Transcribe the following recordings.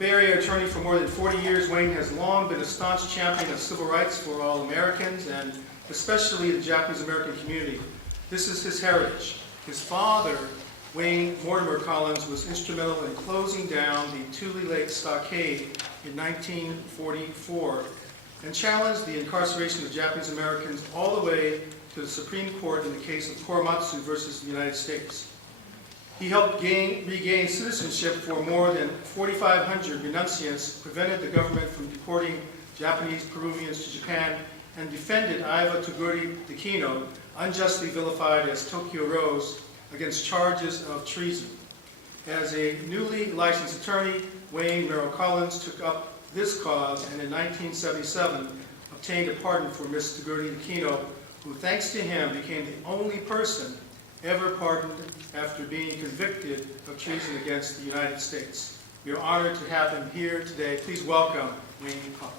Bay Area attorney for more than 40 years, Wayne has long been a staunch champion of civil rights for all Americans, and especially the Japanese American community. This is his heritage. His father, Wayne Mortimer Collins, was instrumental in closing down the Tule Lake Stockade in 1944 and challenged the incarceration of Japanese Americans all the way to the Supreme Court in the case of Korematsu versus the United States. He helped regain citizenship for more than 4,500 renunciants, prevented the government from deporting Japanese Peruvians to Japan, and defended Iva Toguri D'Aquino, unjustly vilified as Tokyo Rose, against charges of treason. As a newly licensed attorney, Wayne Merrill Collins took up this cause and in 1977 obtained a pardon for Ms. Toguri D'Aquino, who, thanks to him, became the only person ever pardoned after being convicted of treason against the United States. We are honored to have him here today. Please welcome Wayne Collins.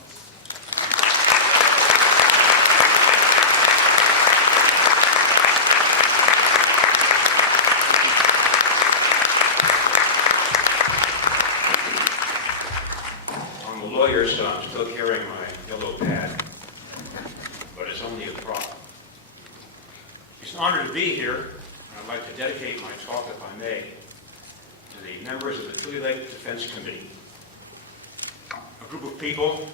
I'm a lawyer, so I'm still carrying my yellow pad, but it's only a prop. It's an honor to be here. I'd like to dedicate my talk, if I may, to the members of the Tule Lake Defense Committee, a group of people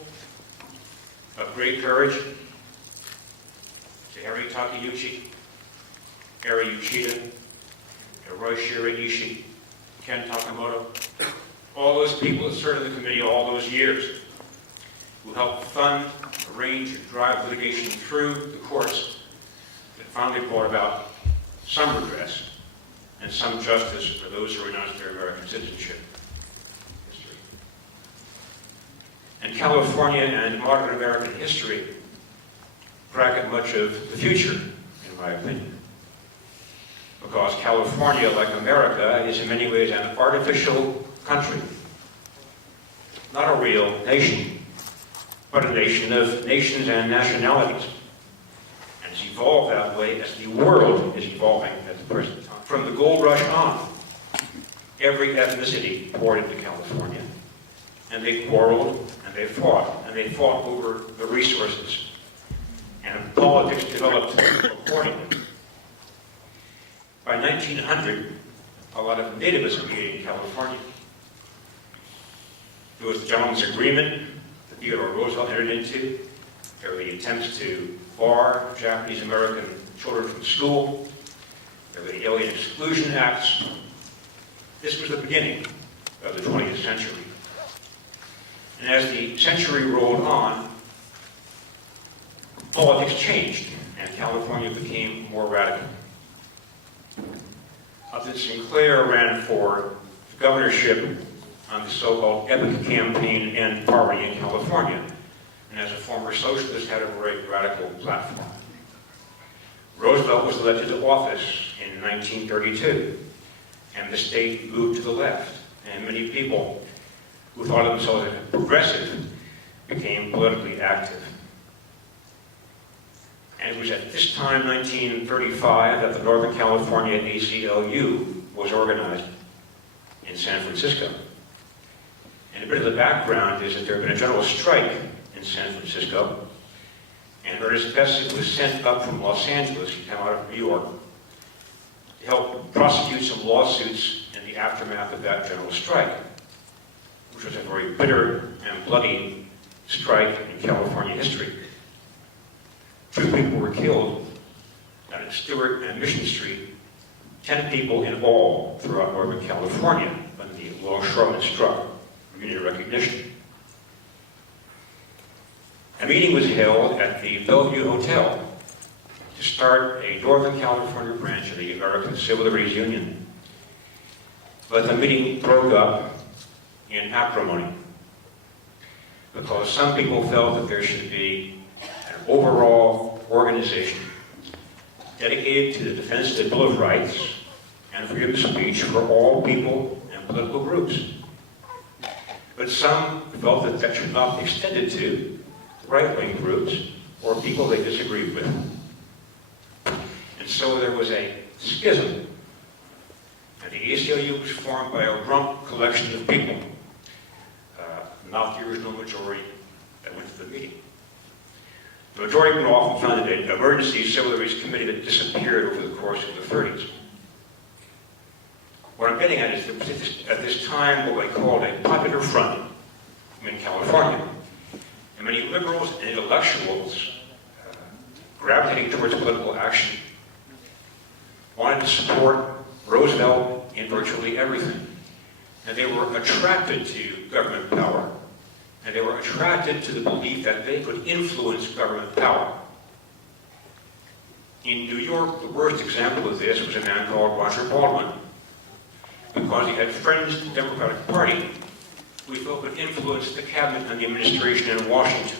of great courage, to Harry Takeuchi, Eri Uchida, Hiroshi Ishi, Ken Takamoto, all those people that served in the committee all those years, who helped fund, arrange, and drive litigation through the courts that finally brought about some redress and some justice for those who renounced their American citizenship history. And California and modern American history bracket much of the future, in my opinion. Because California, like America, is in many ways an artificial country. Not a real nation, but a nation of nations and nationalities. And it's evolved that way as the world is evolving at the present time. From the gold rush on, every ethnicity poured into California. And they quarreled, and they fought over the resources. And politics developed accordingly. By 1900, a lot of nativism began in California. There was the Gentleman's Agreement that Theodore Roosevelt entered into. There were the attempts to bar Japanese American children from school. There were the Alien Exclusion Acts. This was the beginning of the 20th century. And as the century rolled on, politics changed, and California became more radical. Upton Sinclair ran for the governorship on the so-called EPIC campaign to end poverty in California, and as a former socialist had a very radical platform. Roosevelt was elected to office in 1932, and the state moved to the left, and many people who thought of themselves as progressive became politically active. And it was at this time, 1935, that the Northern California ACLU was organized in San Francisco. And a bit of the background is that there had been a general strike in San Francisco, and Ernest Besig was sent up from Los Angeles, he came out of New York, to help prosecute some lawsuits in the aftermath of that general strike, which was a very bitter and bloody strike in California history. 2 people were killed at Stewart and Mission Street, 10 people in all throughout Northern California when the longshoremen struck for union recognition. A meeting was held at the Bellevue Hotel to start a Northern California branch of the American Civil Liberties Union. But the meeting broke up in acrimony because some people felt that there should be an overall organization dedicated to the defense of the Bill of Rights and freedom of speech for all people and political groups. But some felt that that should not be extended to right-wing groups or people they disagreed with. And so there was a schism. And the ACLU was formed by a rump collection of people. not the original majority that went to the meeting. The majority often founded an emergency civil liberties committee that disappeared over the course of the 30s. What I'm getting at is that at this time, what I called a popular front in California, and many liberals and intellectuals gravitating towards political action wanted to support Roosevelt in virtually everything. And they were attracted to government power, and they were attracted to the belief that they could influence government power. In New York, the worst example of this was a man called Roger Baldwin, because he had friends in the Democratic Party who he felt could influence the cabinet and the administration in Washington.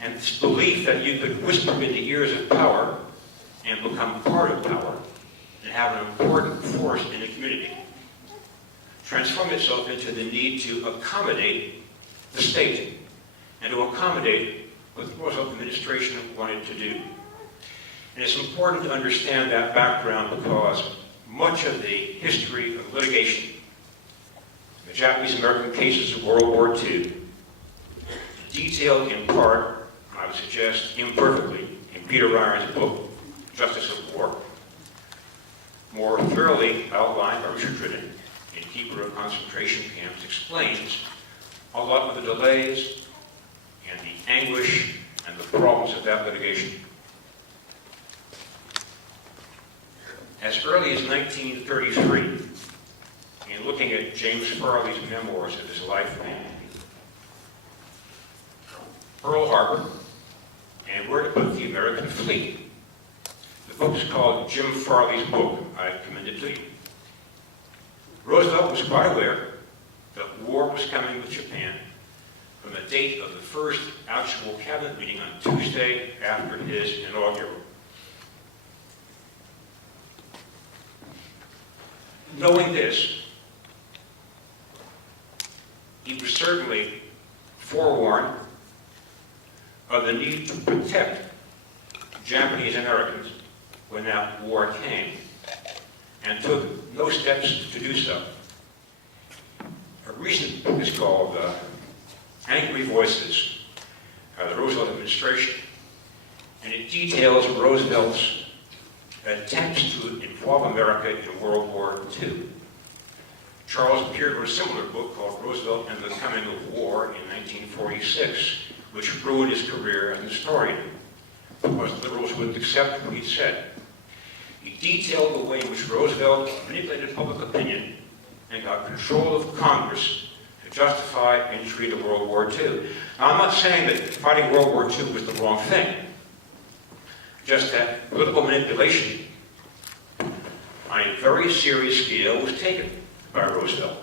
And this belief that you could whisper in the ears of power and become part of power and have an important force in the community transformed itself into the need to accommodate the state and to accommodate what the Roosevelt administration wanted to do. And it's important to understand that background because much of the history of litigation, the Japanese-American cases of World War II, detailed in part, I would suggest imperfectly, in Peter Ryan's book, Justice of War, more thoroughly outlined by Richard Dritten in Keeper of Concentration Camps, explains a lot of the delays and the anguish and the problems of that litigation. As early as 1933, in looking at James Farley's memoirs of his life, Pearl Harbor, and Where to Put the American Fleet. The book is called Jim Farley's book. I commend it to you. Roosevelt was quite aware that war was coming with Japan from the date of the first actual cabinet meeting on Tuesday after his inaugural. Knowing this, he was certainly forewarned of the need to protect Japanese Americans when that war came, and took no steps to do so. A recent book is called Angry Voices of the Roosevelt Administration, and it details Roosevelt's attempts to involve America in World War II. Charles Peirce wrote a similar book called Roosevelt and the Coming of War in 1946, which ruined his career as an historian, because liberals wouldn't accept what he said. He detailed the way in which Roosevelt manipulated public opinion and got control of Congress to justify entry to World War II. Now, I'm not saying that fighting World War II was the wrong thing, just that political manipulation on a very serious scale was taken by Roosevelt.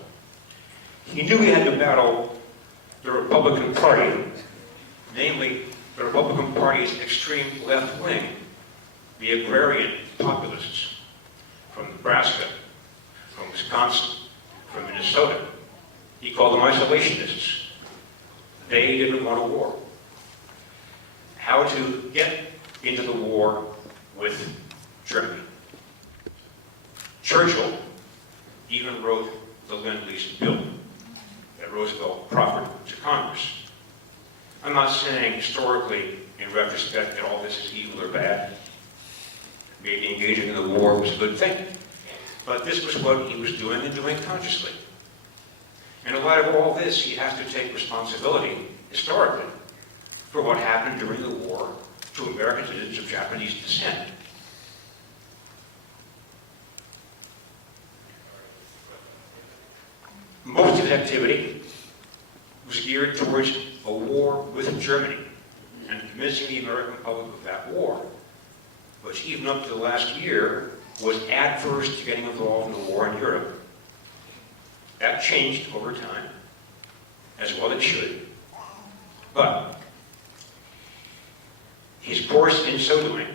He knew he had to battle the Republican Party, namely the Republican Party's extreme left wing, the agrarian populists from Nebraska, from Wisconsin, from Minnesota. He called them isolationists. They didn't want a war. How to get into the war with Germany. Churchill even wrote the Lend-Lease bill that Roosevelt proffered to Congress. I'm not saying historically, in retrospect, that all this is evil or bad. Maybe engaging in the war was a good thing. But this was what he was doing and doing consciously. And in light of all this, he has to take responsibility, historically, for what happened during the war to American citizens of Japanese descent. Most of his activity was geared towards a war with Germany and convincing the American public of that war, which even up to the last year was adverse to getting involved in the war in Europe. That changed over time, as well it should. But his course in so doing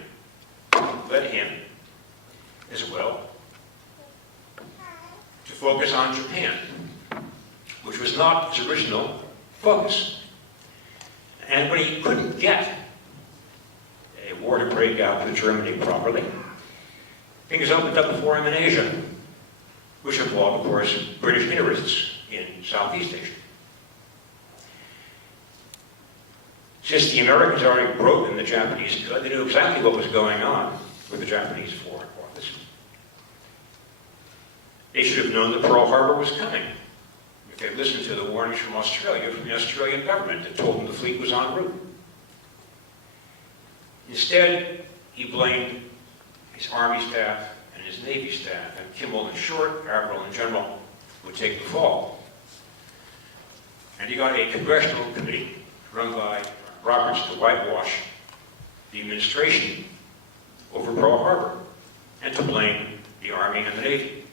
led him, as well, to focus on Japan, which was not his original focus. And when he couldn't get a war to break out with Germany properly, things opened up for him in Asia, which involved, of course, British interests in Southeast Asia. Since the Americans had already broken the Japanese code, they knew exactly what was going on with the Japanese Foreign Office. They should have known that Pearl Harbor was coming. If they listened to the warnings from Australia, from the Australian government that told them the fleet was en route. Instead, he blamed his Army staff and his Navy staff, and Kimmel and Short, Admiral and General, would take the fall. And he got a congressional committee run by Roberts to whitewash the administration over Pearl Harbor and to blame the Army and the Navy,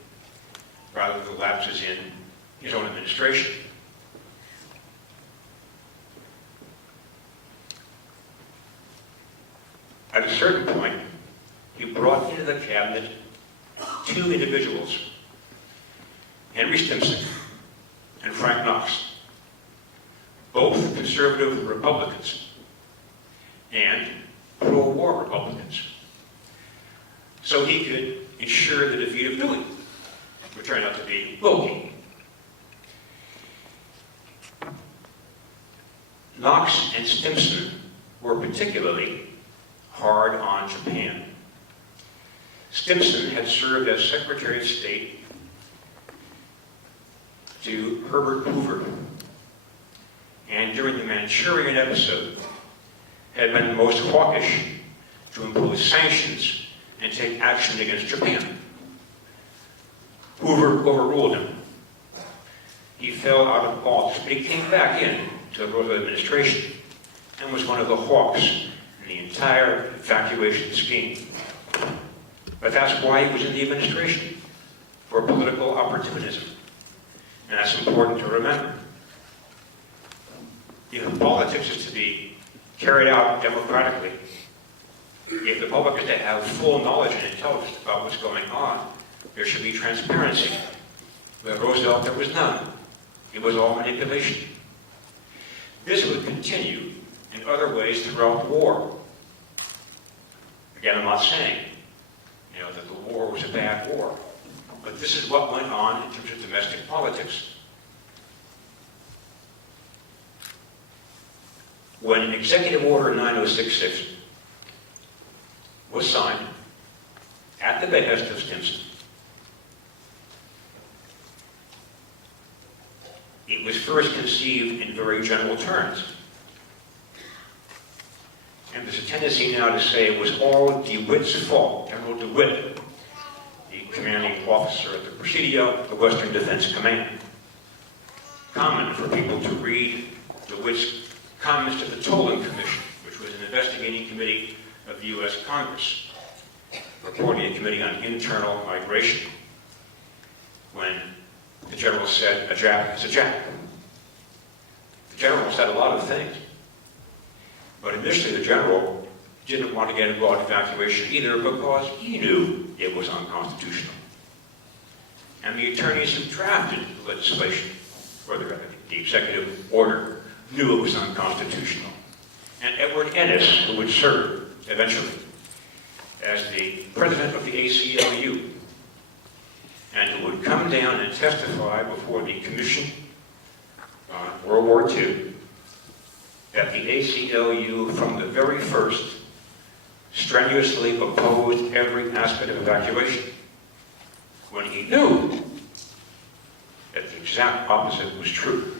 rather than the lapses in his own administration. At a certain point, he brought into the cabinet two individuals, Henry Stimson and Frank Knox, both conservative Republicans and pro-war Republicans, so he could ensure the defeat of Dewey, which turned out to be Wilkie. Knox and Stimson were particularly hard on Japan. Stimson had served as Secretary of State to Herbert Hoover, and during the Manchurian episode had been the most hawkish to impose sanctions and take action against Japan. Hoover overruled him. He fell out of office, but he came back in to the Roosevelt administration and was one of the hawks in the entire evacuation scheme. But that's why he was in the administration, for political opportunism. And that's important to remember. If politics is to be carried out democratically, if the public is to have full knowledge and intelligence about what's going on, there should be transparency. With Roosevelt, there was none. It was all manipulation. This would continue in other ways throughout the war. Again, I'm not saying, that the war was a bad war, but this is what went on in terms of domestic politics. When Executive Order 9066 was signed at the behest of Stimson, it was first conceived in very general terms. And there's a tendency now to say it was all DeWitt's fault. General DeWitt, the commanding officer at the Presidio, the Western Defense Command. Common for people to read DeWitt's comments to the Tolan Commission, which was an investigating committee of the U.S. Congress, reporting a committee on internal migration, when the general said, a Jap is a Jap. The general said a lot of things. But initially, the general didn't want to get involved in evacuation either because he knew it was unconstitutional. And the attorneys who drafted the legislation, or the executive order, knew it was unconstitutional. And Edward Ennis, who would serve eventually as the president of the ACLU, and who would come down and testify before the Commission on World War II, that the ACLU, from the very first, strenuously opposed every aspect of evacuation, when he knew that the exact opposite was true.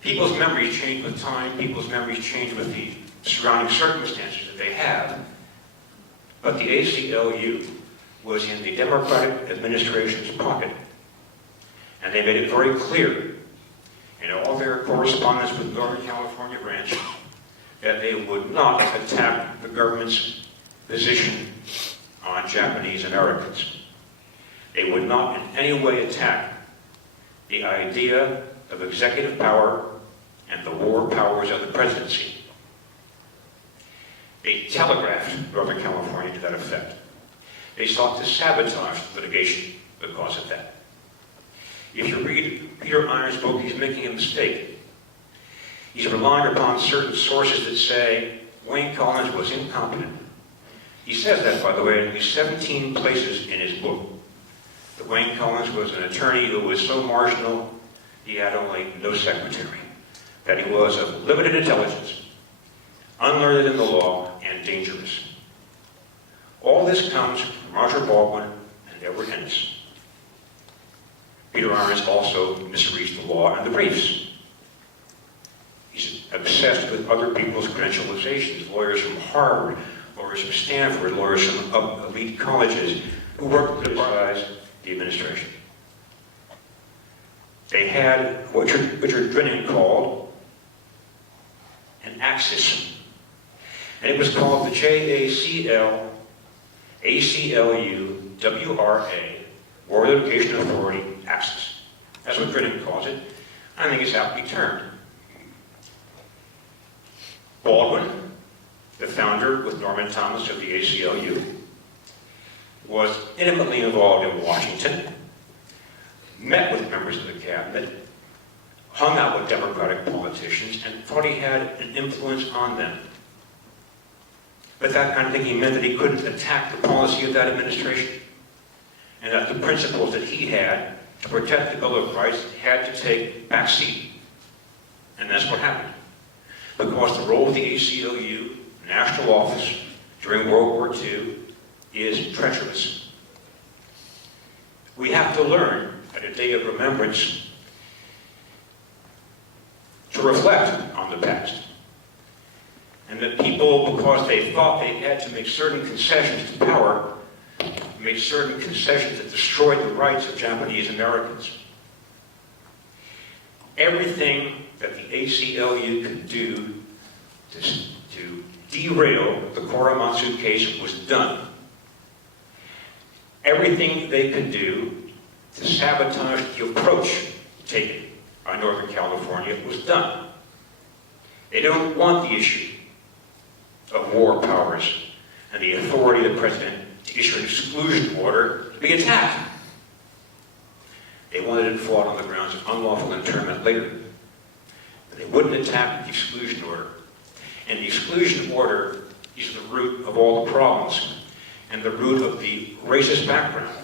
People's memories change with time, people's memories change with the surrounding circumstances that they have, but the ACLU was in the Democratic administration's pocket, and they made it very clear in all their correspondence with Northern California branch that they would not attack the government's position on Japanese Americans. They would not in any way attack the idea of executive power and the war powers of the presidency. They telegraphed Northern California to that effect. They sought to sabotage the litigation because of that. If you read Peter Iron's book, he's making a mistake. He's relying upon certain sources that say Wayne Collins was incompetent. He says that, by the way, in at least 17 places in his book. That Wayne Collins was an attorney who was so marginal, he had only no secretary. that he was of limited intelligence, unlearned in the law, and dangerous. All this comes from Roger Baldwin and Edward Ennis. Peter Irons also misreads the law and the briefs. He's obsessed with other people's credentializations, lawyers from Harvard, lawyers from Stanford, lawyers from elite colleges who worked to criticize the administration. They had what Richard Drennan called an axis. And it was called the JACL, ACLU, WRA, War Litigation Authority axis. That's what Drennan calls it. I think it's aptly termed. Baldwin, the founder with Norman Thomas of the ACLU, was intimately involved in Washington, met with members of the cabinet, hung out with Democratic politicians, and thought he had an influence on them. But that kind of thinking meant that he couldn't attack the policy of that administration, and that the principles that he had to protect the Bill of Rights had to take backseat. And that's what happened. Because the role of the ACLU, national office, during World War II, is treacherous. We have to learn at a day of remembrance to reflect on the past. And that people, because they thought they had to make certain concessions to power, made certain concessions that destroyed the rights of Japanese Americans. Everything that the ACLU could do to derail the Korematsu case was done. Everything they could do to sabotage the approach taken by Northern California was done. They don't want the issue of war powers and the authority of the president to issue an exclusion order to be attacked. They wanted it fought on the grounds of unlawful internment later. But they wouldn't attack the exclusion order. And the exclusion order is the root of all the problems and the root of the racist background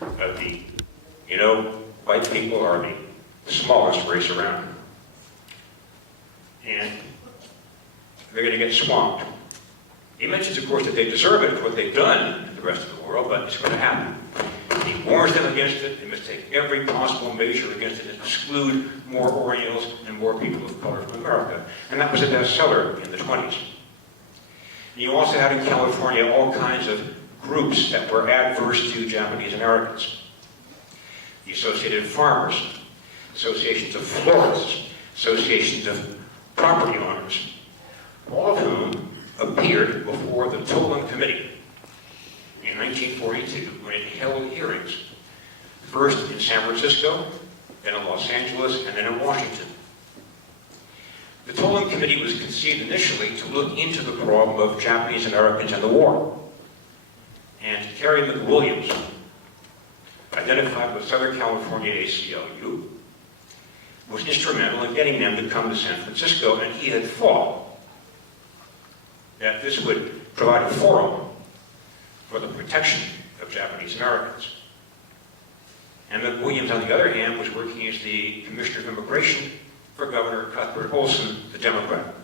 of the, white people are the smallest race around. And they're going to get swamped. He mentions, of course, that they deserve it for what they've done in the rest of the world, but it's going to happen. He warns them against it. They must take every possible measure against it and exclude more Orientals and more people of color from America. And that was a bestseller in the 20s. And you also had in California all kinds of groups that were adverse to Japanese Americans. The Associated Farmers, associations of florists, associations of property owners, all of whom appeared before the Tule Lake Committee in 1942 when it held hearings, first in San Francisco, then in Los Angeles, and then in Washington. The Tule Lake Committee was conceived initially to look into the problem of Japanese Americans and the war. And Terry McWilliams, identified with Southern California ACLU, was instrumental in getting them to come to San Francisco, and he had thought that this would provide a forum for the protection of Japanese Americans. And McWilliams, on the other hand, was working as the Commissioner of Immigration for Governor Cuthbert Olson, the Democrat.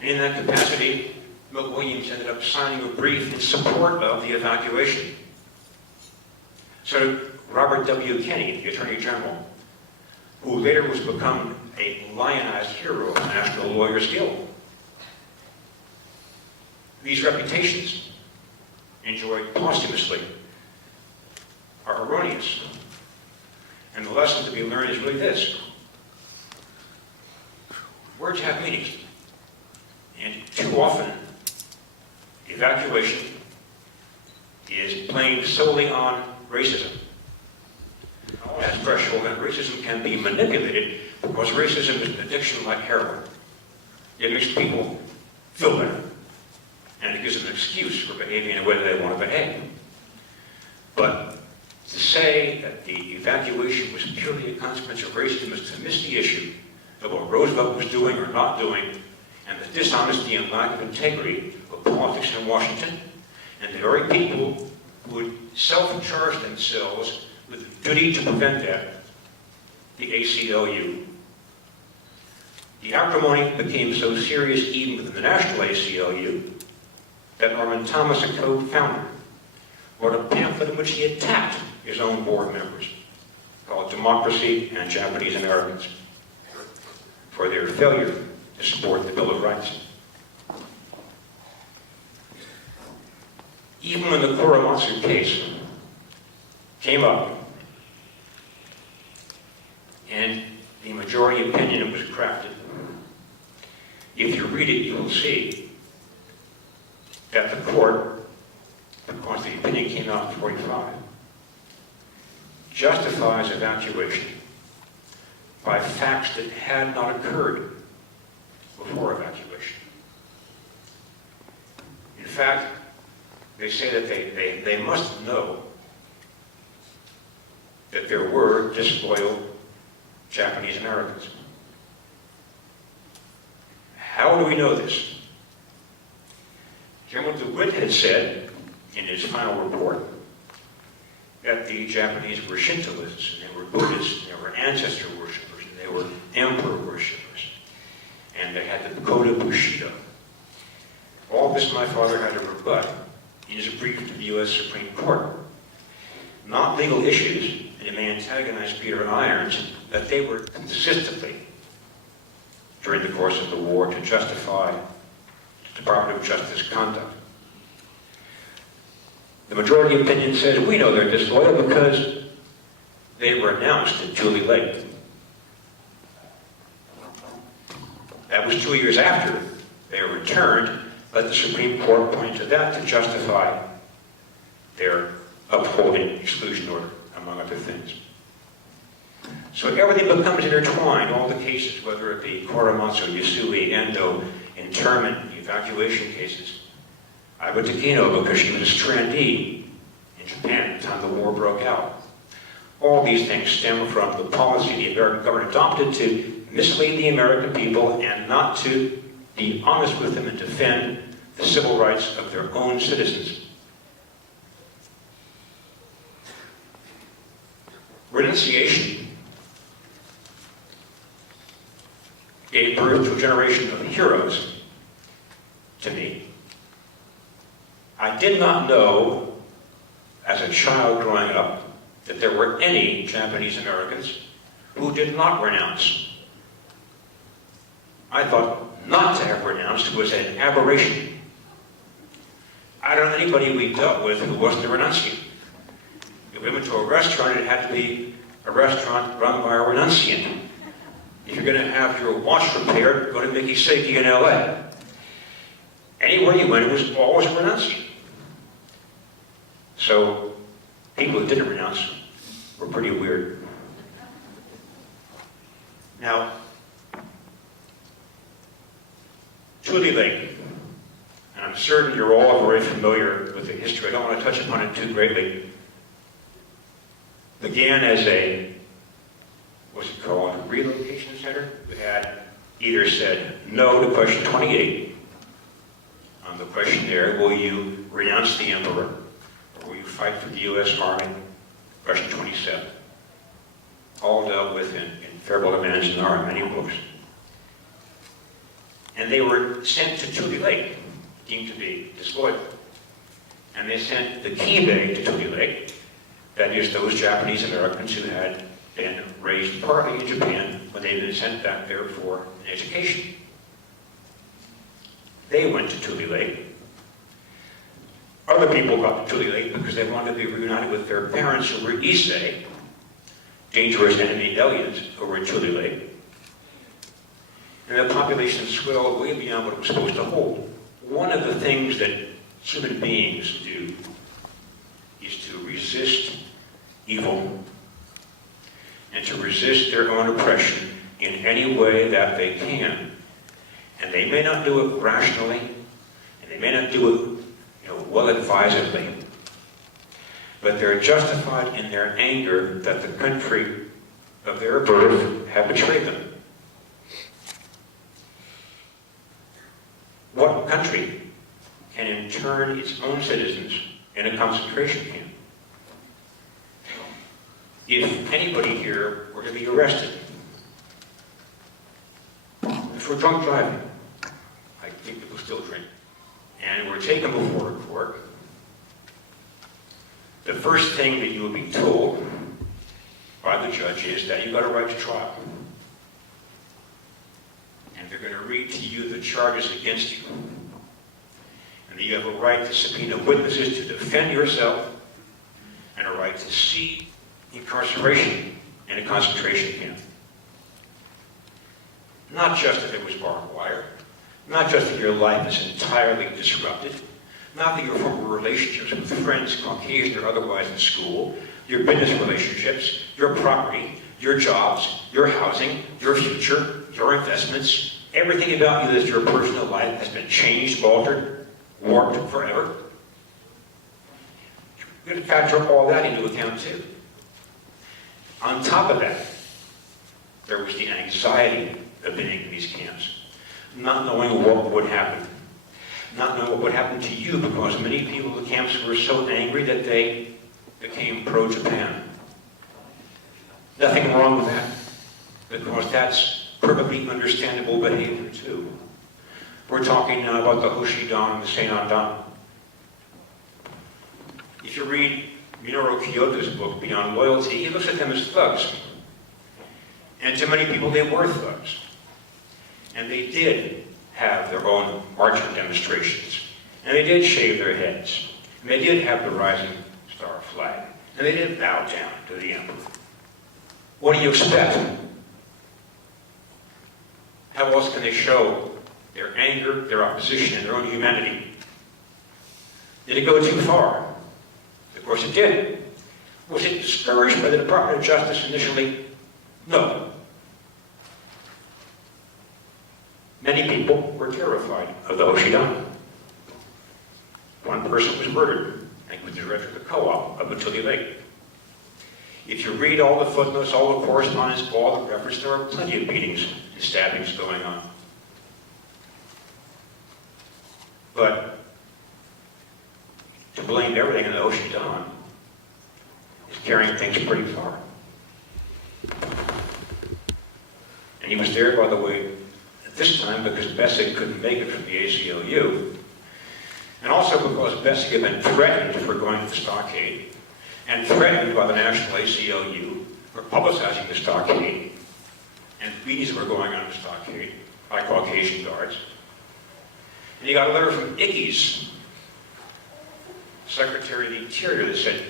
And in that capacity, McWilliams ended up signing a brief in support of the evacuation. So did Robert W. Kennedy, the Attorney General, who later was become a lionized hero of the National Lawyers Guild. These reputations, enjoyed posthumously, are erroneous. And the lesson to be learned is really this. Words have meanings. And too often, evacuation is playing solely on racism. As threshold, and racism can be manipulated because racism is an addiction like heroin. It makes people feel better. And it gives them an excuse for behaving in a way that they want to behave. But to say that the evacuation was purely a consequence of racism is to miss the issue of what Roosevelt was doing or not doing, and the dishonesty and lack of integrity of politics in Washington, and the very people who would self-charge themselves with the duty to prevent that, the ACLU. The acrimony became so serious even within the national ACLU that Norman Thomas, a co-founder, wrote a pamphlet in which he attacked his own board members, called Democracy and Japanese Americans, for their failure to support the Bill of Rights. Even when the Korematsu case came up, and the majority opinion was crafted, if you read it, you will see that the court, because the opinion came out in 45, justifies evacuation by facts that had not occurred before evacuation. In fact, they say that they must know that there were disloyal Japanese Americans. How do we know this? General DeWitt had said in his final report that the Japanese were Shintoists, and they were Buddhists, and they were ancestor worshippers, and they were emperor worshippers, and they had the Code of Bushido. All this my father had to rebut in his brief to the U.S. Supreme Court. Not legal issues, and it may antagonize Peter Irons, that they were consistently, during the course of the war, to justify Department of Justice conduct. The majority opinion said, we know they're disloyal because they were announced at Tule Lake. That was 2 years after they were returned, but the Supreme Court pointed to that to justify their upholding exclusion order, among other things. So everything becomes intertwined, all the cases, whether it be Korematsu, Yasui, Endo, internment, evacuation cases. Iva Toguri, because she was a strandee in Japan at the time the war broke out. All these things stem from the policy the American government adopted to mislead the American people and not to be honest with them and defend the civil rights of their own citizens. Renunciation gave birth to a generation of heroes to me. I did not know, as a child growing up, that there were any Japanese Americans who did not renounce. I thought not to have renounced was an aberration. I don't know anybody we dealt with who wasn't a renunciant. If we went to a restaurant, it had to be a restaurant run by a renunciant. If you're going to have your watch repaired, go to Mickey Seiki in LA. Anywhere you went, it was always a renunciant. So people who didn't renounce were pretty weird. Now, Tule Lake, and I'm certain you're all very familiar with the history. I don't want to touch upon it too greatly. Began as a, what's it called, a relocation center. We had either said no to question 28 on the questionnaire, will you renounce the emperor, or will you fight for the U.S. Army? Question 27. All dealt with in Farewell to Manners in our many books. And they were sent to Tule Lake, deemed to be disloyal. And they sent the key bay to Tule Lake, that is, those Japanese Americans who had been raised partly in Japan when they'd been sent back there for an education. They went to Tule Lake. Other people got to Tule Lake because they wanted to be reunited with their parents who were Nisei, dangerous enemy aliens who were in Tule Lake. And the population swelled way beyond what it was supposed to hold. One of the things that human beings do is to resist evil and to resist their own oppression in any way that they can. And they may not do it rationally, and they may not do it well-advisedly, but they're justified in their anger that the country of their birth had betrayed them. What country can intern its own citizens in a concentration camp? If anybody here were to be arrested for drunk driving. I think people still drink. And were taken before a court. The first thing that you will be told by the judge is that you've got a right to trial. And they're going to read to you the charges against you. And that you have a right to subpoena witnesses to defend yourself, and a right to see incarceration in a concentration camp. Not just that it was barbed wire, not just that your life is entirely disrupted, not that your former relationships with friends, Caucasian or otherwise in school, your business relationships, your property, your jobs, your housing, your future, your investments, everything about you that's your personal life has been changed, altered, warped forever. You're going to factor all that into account too. On top of that, there was the anxiety of being in these camps, not knowing what would happen, not knowing what would happen to you, because many people in the camps were so angry that they became pro-Japan. Nothing wrong with that, because that's perfectly understandable behavior too. We're talking now about the Hoshidan and the Seinandan. If you read Minoru Kyoto's book, Beyond Loyalty, he looks at them as thugs. And to many people, they were thugs. And they did have their own marching demonstrations. And they did shave their heads. And they did have the rising star flag. And they did bow down to the emperor. What do you expect? How else can they show their anger, their opposition, and their own humanity? Did it go too far? Of course it did. Was it discouraged by the Department of Justice initially? No. Many people were terrified of the Hoshidan. One person was murdered, and he was the director of the co-op up at Tule Lake. If you read all the footnotes, all the correspondence, all the reference, there are plenty of beatings and stabbings going on. But to blame everything in the Hoshidan is carrying things pretty far. And he was there, by the way, at this time because Besig couldn't make it from the ACLU, and also because Besig had been threatened for going to the stockade, and threatened by the National ACLU for publicizing the stockade, and beatings that were going on in the stockade by Caucasian guards. And he got a letter from Ickes, Secretary of the Interior, that said,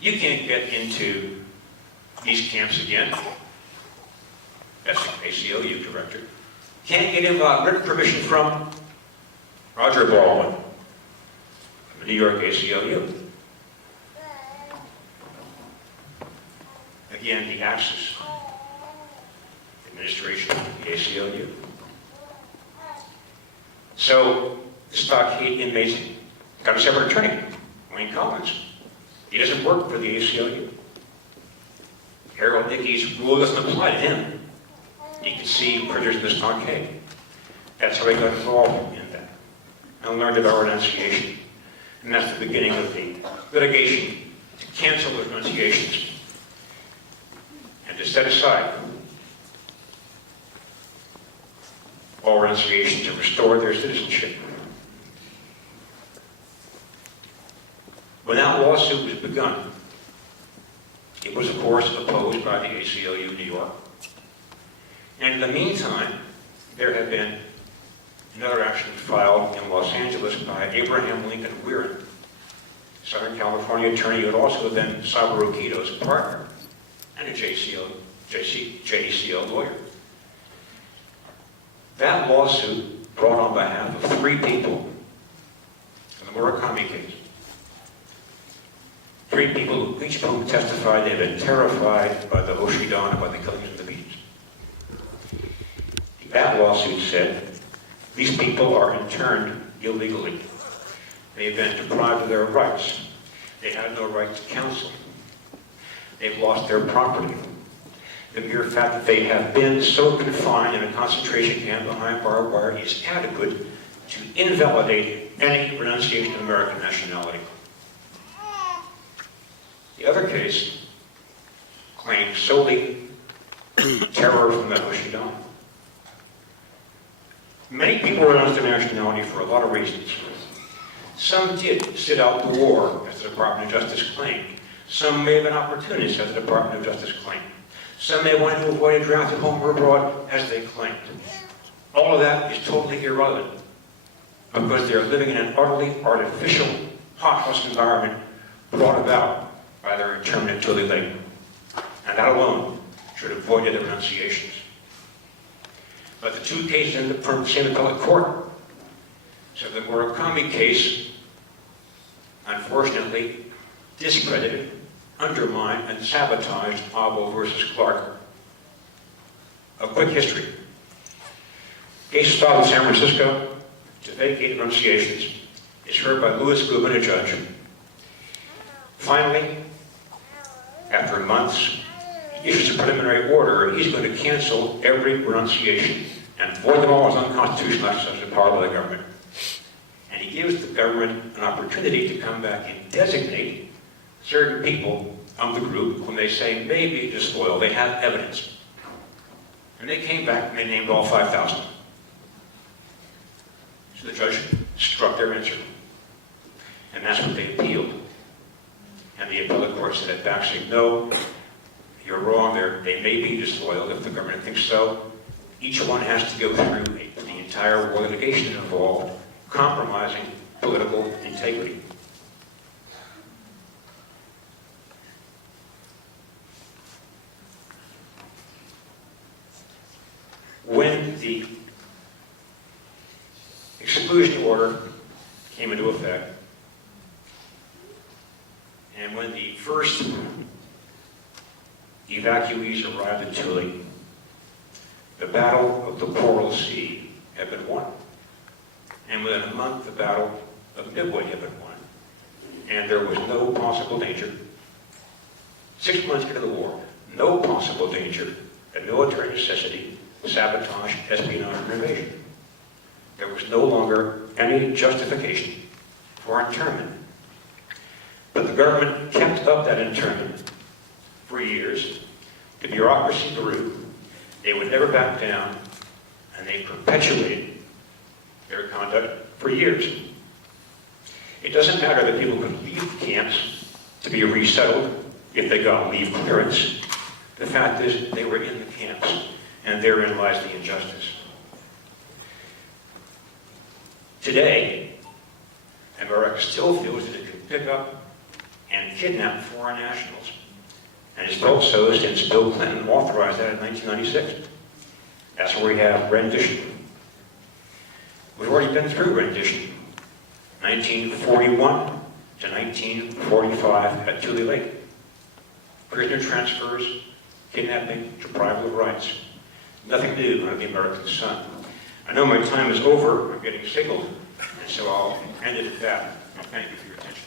you can't get into these camps again. That's the ACLU director. Can't get in without written permission from Roger Baldwin, from the New York ACLU. Again, the Axis administration of the ACLU. So the stockade inmates got a separate attorney, Wayne Collins. He doesn't work for the ACLU. Harold Ickes' rule doesn't apply to him. He can see prisoners in the stockade. That's how he got involved in that. And learned about renunciation. And that's the beginning of the litigation to cancel the renunciations and to set aside all renunciations and restore their citizenship. When that lawsuit was begun, it was, of course, opposed by the ACLU New York. And in the meantime, there had been another action filed in Los Angeles by Abraham Lincoln Weirin, Southern California attorney who had also been Sabaru Kito's partner and a JACL lawyer. That lawsuit brought on behalf of 3 people in the Murakami case. 3 people, each of whom testified they had been terrified by the Hoshidan and by the killings of the beaches. That lawsuit said these people are interned illegally. They have been deprived of their rights. They have no right to counsel. They've lost their property. The mere fact that they have been so confined in a concentration camp behind barbed wire is adequate to invalidate any renunciation of American nationality. The other case claimed solely terror from the Hoshidan. Many people renounced their nationality for a lot of reasons. Some did sit out the war, as the Department of Justice claimed. Some may have been opportunists, as the Department of Justice claimed. Some may want to avoid a draft at home or abroad, as they claimed. All of that is totally irrelevant, because they're living in an utterly artificial, hothouse environment brought about by their internment at Tule Lake. And that alone should avoid the renunciations. But the two cases ended up from the same appellate court. So the Murakami case, unfortunately, discredited, undermined, and sabotaged Abo versus Clark. A quick history. Case was filed in San Francisco to vacate renunciations. It's heard by Louis Goodman, a judge. Finally, after months, he issues a preliminary order. He's going to cancel every renunciation and void them all as unconstitutional exercise of power by the government. And he gives the government an opportunity to come back and designate certain people of the group whom they say may be disloyal. They have evidence. And they came back and they named all 5,000. So the judge struck their answer. And that's what they appealed. And the appellate court said it back, saying, no, you're wrong. They may be disloyal if the government thinks so. Each one has to go through the entire war litigation involved, compromising political integrity. When the exclusion order came into effect, and when the first evacuees arrived in Tule, the Battle of the Coral Sea had been won. And within a month, the Battle of Midway had been won. And there was no possible danger, 6 months into the war, no possible danger of military necessity, sabotage, espionage, and invasion. There was no longer any justification for internment. But the government kept up that internment for years. The bureaucracy grew. They would never back down, and they perpetuated their conduct for years. It doesn't matter that people could leave camps to be resettled if they got leave clearance. The fact is, they were in the camps, and therein lies the injustice. Today, America still feels that it can pick up and kidnap foreign nationals, and it's felt so since Bill Clinton authorized that in 1996. That's where we have rendition. We've already been through rendition. 1941 to 1945 at Tule Lake. Prisoner transfers, kidnapping, deprival of rights. Nothing new under the American sun. I know my time is over. I'm getting signaled, and so I'll end it at that. Thank you for your attention.